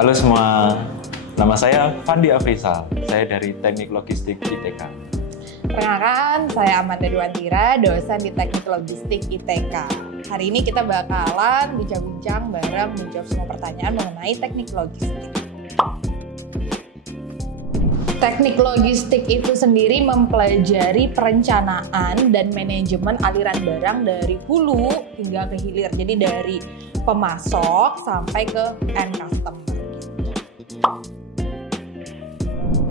Halo semua, nama saya Fandi Afrizal. Saya dari Teknik Logistik ITK. Perkenalkan, saya Amanda Duantira, dosen di Teknik Logistik ITK. Hari ini kita bakalan bincang-bincang bareng menjawab semua pertanyaan mengenai teknik logistik. Teknik logistik itu sendiri mempelajari perencanaan dan manajemen aliran barang dari hulu hingga ke hilir. Jadi dari pemasok sampai ke end customer.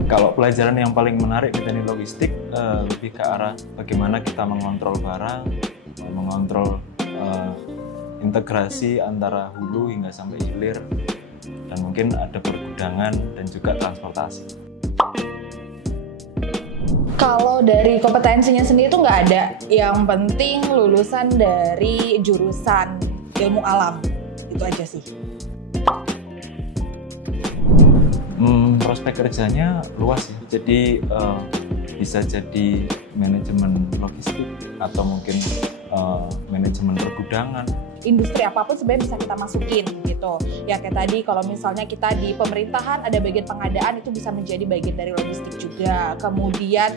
Kalau pelajaran yang paling menarik di teknik logistik lebih ke arah bagaimana kita mengontrol barang, mengontrol integrasi antara hulu hingga sampai hilir, dan mungkin ada pergudangan dan juga transportasi. Kalau dari kompetensinya sendiri tuh nggak ada. Yang penting lulusan dari jurusan ilmu alam, itu aja sih. Prospek kerjanya luas ya, jadi bisa jadi manajemen logistik atau mungkin manajemen pergudangan. Industri apapun sebenarnya bisa kita masukin gitu. Ya kayak tadi kalau misalnya kita di pemerintahan ada bagian pengadaan, itu bisa menjadi bagian dari logistik juga. Kemudian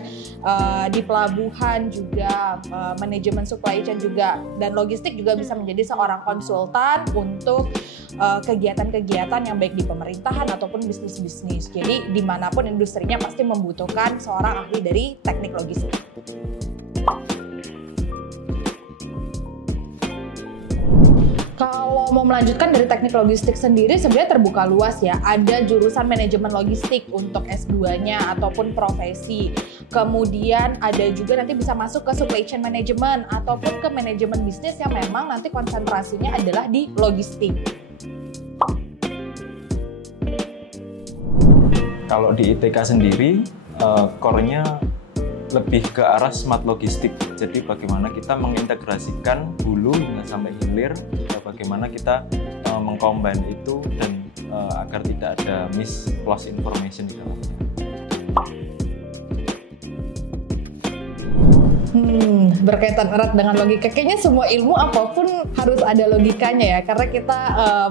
di pelabuhan juga manajemen supply chain juga, dan logistik juga bisa menjadi seorang konsultan untuk kegiatan-kegiatan yang baik di pemerintahan ataupun bisnis-bisnis. Jadi dimanapun industrinya pasti membutuhkan seorang ahli dari teknik logistik. Kalau mau melanjutkan dari teknik logistik sendiri sebenarnya terbuka luas ya. Ada jurusan manajemen logistik untuk S2-nya ataupun profesi. Kemudian ada juga nanti bisa masuk ke supply chain management ataupun ke manajemen bisnis yang memang nanti konsentrasinya adalah di logistik. Kalau di ITK sendiri, core-nya lebih ke arah smart logistik. Jadi bagaimana kita mengintegrasikan hulu hingga sampai hilir, bagaimana kita mengcombine itu dan agar tidak ada misloss information di dalamnya. Berkaitan erat dengan logika. Kayaknya semua ilmu apapun harus ada logikanya ya, karena kita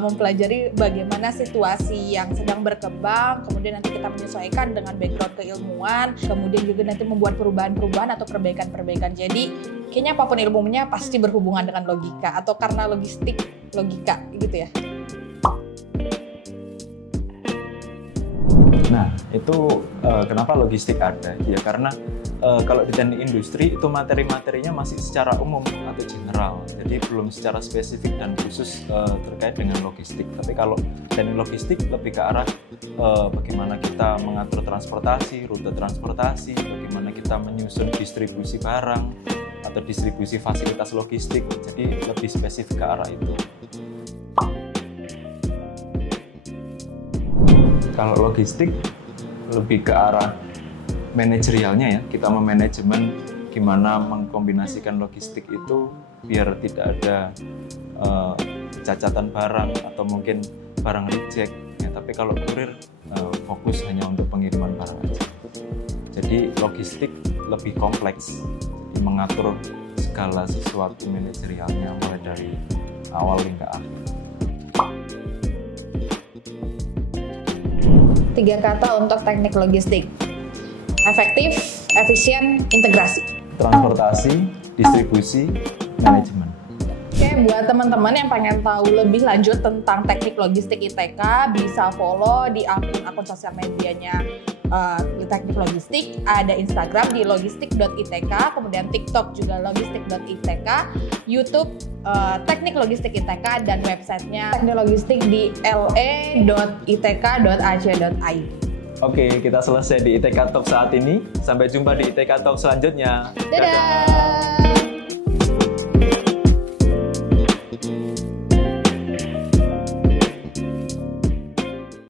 mempelajari bagaimana situasi yang sedang berkembang, kemudian nanti kita menyesuaikan dengan background keilmuan, kemudian juga nanti membuat perubahan-perubahan atau perbaikan-perbaikan. Jadi kayaknya apapun ilmunya pasti berhubungan dengan logika, atau karena logistik logika gitu ya. Nah, itu kenapa logistik ada? Ya karena kalau di teknik industri itu materi-materinya masih secara umum atau general, jadi belum secara spesifik dan khusus terkait dengan logistik. Tapi kalau teknik logistik lebih ke arah bagaimana kita mengatur transportasi, rute transportasi, bagaimana kita menyusun distribusi barang atau distribusi fasilitas logistik, jadi lebih spesifik ke arah itu. Kalau logistik lebih ke arah manajerialnya ya, kita memanajemen gimana mengkombinasikan logistik itu biar tidak ada cacatan barang atau mungkin barang reject ya, tapi kalau kurir fokus hanya untuk pengiriman barang aja. Jadi logistik lebih kompleks, mengatur segala sesuatu manajerialnya mulai dari awal hingga akhir. 3 kata untuk teknik logistik: efektif, efisien, integrasi. Transportasi, distribusi, manajemen. Oke, buat teman-teman yang pengen tahu lebih lanjut tentang teknik logistik ITK, bisa follow di akun sosial medianya teknik logistik. Ada Instagram di logistik.itk, kemudian TikTok juga logistik.itk, YouTube teknik logistik ITK, dan websitenya teknik logistik di le.itk.ac.id. Oke, kita selesai di ITK Talk saat ini. Sampai jumpa di ITK Talk selanjutnya. Dadah!